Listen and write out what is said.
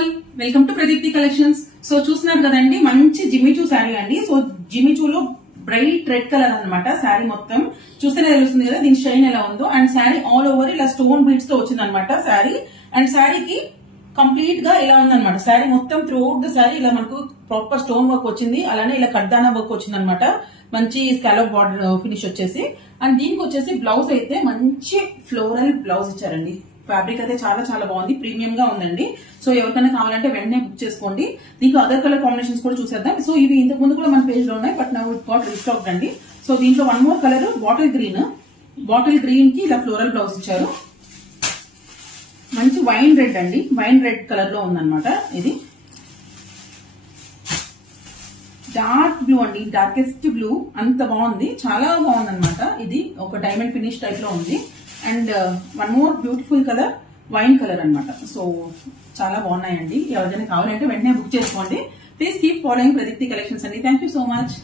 All welcome to Pradeepti collections. So చూస్తున్నారు కదండి, మంచి జిమిచూ శారీ అండి. సో జిమిచూలో బ్రైట్ రెడ్ కలర్ అన్నమాట. శారీ మొత్తం చూస్తేనే తెలుస్తుంది కదా దీని షైన్ ఎలా ఉందో. అండ్ శారీ ఆల్ ఓవర్ ఇలా స్టోన్ బీడ్స్ తో వచ్చింది అనమాట శారీ. అండ్ శారీకి కంప్లీట్ గా ఇలా ఉందన్నమాట. శారీ మొత్తం త్రూ అవుట్ ద శారీ ఇలా మనకు ప్రాపర్ స్టోన్ వర్క్ వచ్చింది. అలానే ఇలా కడ్దానా వర్క్ వచ్చింది అనమాట. మంచి స్కాలప్ బార్డర్ ఫినిష్ వచ్చేసి. అండ్ దీనికి వచ్చేసి బ్లౌజ్ అయితే మంచి ఫ్లోరల్ బ్లౌజ్ ఇచ్చారండి. ఫ్యాబ్రిక్ అయితే చాలా చాలా బాగుంది, ప్రీమియం గా ఉందండి. సో ఎవరికైనా కావాలంటే వెంటనే బుక్ చేసుకోండి. దీంట్లో అదర్ కలర్ కాంబినేషన్స్ కూడా చూసేద్దాం. సో ఇవి ఇంతకు ముందు కూడా మన పేజ్ లో ఉన్నాయి, but now it got restock అండి. సో దీంట్లో one more colour bottle green కి ఇలా ఫ్లోరల్ బ్లౌజ్ ఇచ్చారు. మంచి వైన్ రెడ్ అండి, వైన్ రెడ్ కలర్ లో ఉందన్నమాట. ఇది డార్క్ బ్లూ అండి, డార్కెస్ట్ బ్లూ, అంత బాగుంది, చాలా బాగుంది అనమాట. ఇది ఒక డైమండ్ ఫినిష్ టైప్ లో ఉంది. And one more beautiful colour wine colour అనమాట. సో చాలా బాగున్నాయండి. ఎవరికైనా కావాలంటే వెంటనే బుక్ చేసుకోండి. Please keep following Pradeepti collections అండి. Thank you so much.